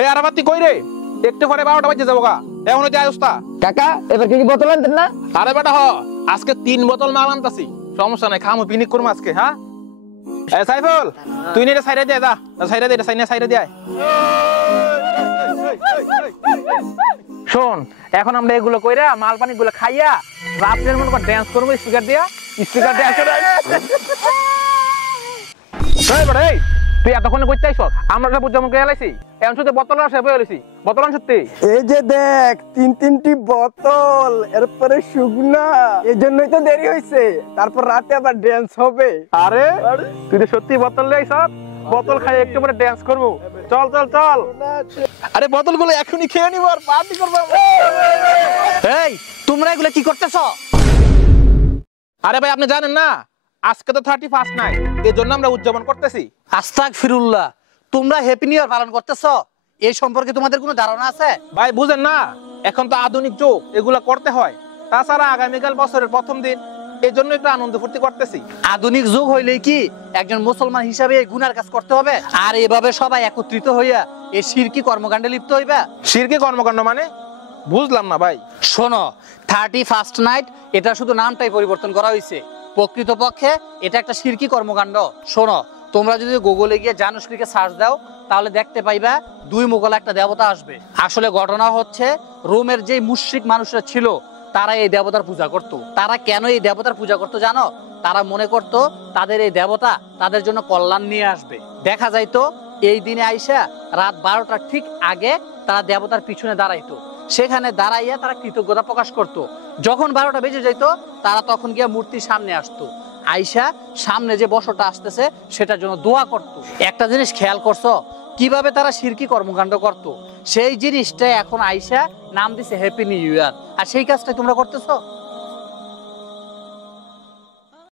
এই আরাফাত তুই কই রে? একটু পরে 12টা বাজে যাবো গা, এখনো যে অবস্থা। কাকা এবার কি বোতল আনতেন না? আরে বেটা হ, আজকে 3 বোতল মাল আনতাছি, সমস্যা নাই, খামু পিকনিক করবো আজকে। হ্যাঁ এ সাইফুল, তুই নিয়ে সাইডে দিয়ে যা, সাইডে দিয়ে সাইডে দিয়ে। শোন, এখন আমরা এগুলো কইরা মাল পানি গুলো খাইয়া রাত্রের মনে কর ড্যান্স করবো স্পিকার দিয়া। তুই এতক্ষণে করতে আইস, আমরা বুঝামু কে এলাইছি, এখন শুধু বোতল শেষ হয়ে গেছি। বোতল সত্যি এই যে দেখ 3-3টি বোতল, এরপরে শুকনা, এই জন্যই তো দেরি হয়েছে। তারপর রাতে আবার ড্যান্স হবে। আরে তুই তো সত্যি বোতল লই আইছ, বোতল খাই একটু পরে ড্যান্স করবো। চল চল চল, আরে বোতল গুলো এখনই খেয়ে নিব আর পার্টি করবো। এই তোমরা এগুলো কি করতেছ? আরে ভাই আপনি জানেন না আজকে তো 31st নাইট, এই জন্য আমরা উদযাপন করতেছি। আস্তাগফিরুল্লাহ, তোমরা হ্যাপি নিউ ইয়ার পালন করতেছ? এই সম্পর্কে তোমাদের কোনো ধারণা আছে? ভাই বুঝেন না, এখন তো আধুনিক যুগ, এগুলা করতে হয়। তাছাড়া আগামীকাল বছরের প্রথম দিন, এই জন্য একটু আনন্দ ফুর্তি করতেছি। আধুনিক যুগ হইলে কি একজন মুসলমান হিসাবে এই গুনার কাজ করতে হবে? আর এভাবে সবাই একত্রিত হইয়া এই শিরকি কর্মকাণ্ডে লিপ্ত হইবা? শিরকি কর্মকাণ্ড মানে বুঝলাম না ভাই। শোনো, 31st নাইট এটা শুধু নামটাই পরিবর্তন করা হয়েছে, প্রকৃতপক্ষে এটা একটা শিরকি কর্মকাণ্ড। শোনো, তোমরা যদি গুগলে গিয়ে জানুস লিখে সার্চ দাও তাহলে দেখতে পাইবা 2 মুখলা একটা দেবতা আসবে। আসলে ঘটনা হচ্ছে, রোমের যে মুশরিক মানুষরা ছিল তারা এই দেবতার পূজা করত। তারা কেন এই দেবতার পূজা করতো জানো? তারা মনে করত তাদের এই দেবতা তাদের জন্য কল্যাণ নিয়ে আসবে। দেখা যাইতো এই দিনে আইসা রাত 12টার ঠিক আগে তারা দেবতার পিছনে দাঁড়াইতো, সেখানে দাঁড়াইয়া তারা কৃতজ্ঞতা প্রকাশ করত। যখন 12টা বেজে যাইতো তারা তখন গিয়া মূর্তির সামনে আসতো, আইসা সামনে যে বছরটা আসতেছে সেটার জন্য দোয়া করত। একটা জিনিস খেয়াল করছো কিভাবে তারা শিরকি কর্মকাণ্ড করত? সেই জিনিসটা এখন আইসা নাম দিছে হ্যাপি নিউ ইয়ার, আর সেই কাজটা তোমরা করতেছো।